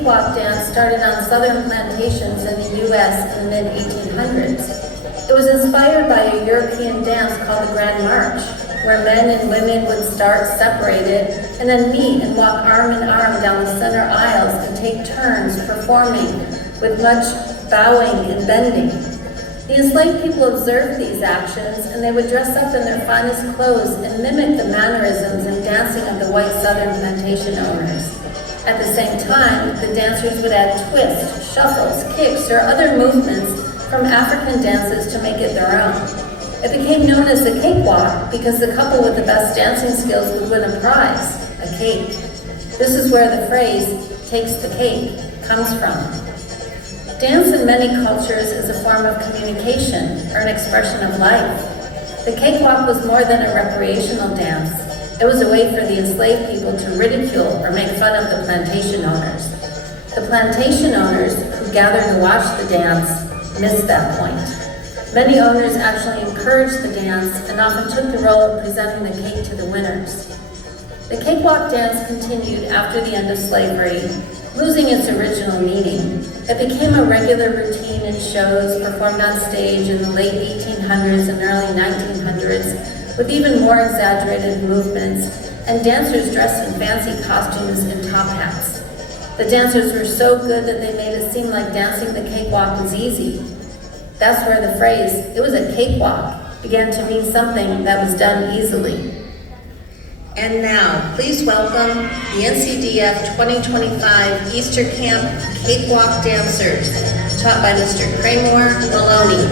cakewalk dance started on southern plantations in the U.S. in the mid-1800s. It was inspired by a European dance called the Grand March, where men and women would start separated and then meet and walk arm in arm down the center aisles and take turns performing with much bowing and bending. The enslaved people observed these actions, and they would dress up in their finest clothes and mimic the mannerisms and dancing of the white southern plantation owners. At the same time, the dancers would add twists, shuffles, kicks, or other movements from African dances to make it their own. It became known as the cakewalk because the couple with the best dancing skills would win a prize, a cake. This is where the phrase, "takes the cake," comes from. Dance in many cultures is a form of communication or an expression of life. The cakewalk was more than a recreational dance. It was a way for the enslaved people to ridicule or make fun of the plantation owners. The plantation owners who gathered to watch the dance missed that point. Many owners actually encouraged the dance and often took the role of presenting the cake to the winners. The cakewalk dance continued after the end of slavery, losing its original meaning. It became a regular routine in shows performed on stage in the late 1800s and early 1900s, with even more exaggerated movements and dancers dressed in fancy costumes and top hats. The dancers were so good that they made it seem like dancing the cakewalk was easy. That's where the phrase, "it was a cakewalk," began to mean something that was done easily. And now, please welcome the NCDF 2025 Easter Camp Cakewalk Dancers, taught by Mr. Kramer Maloney.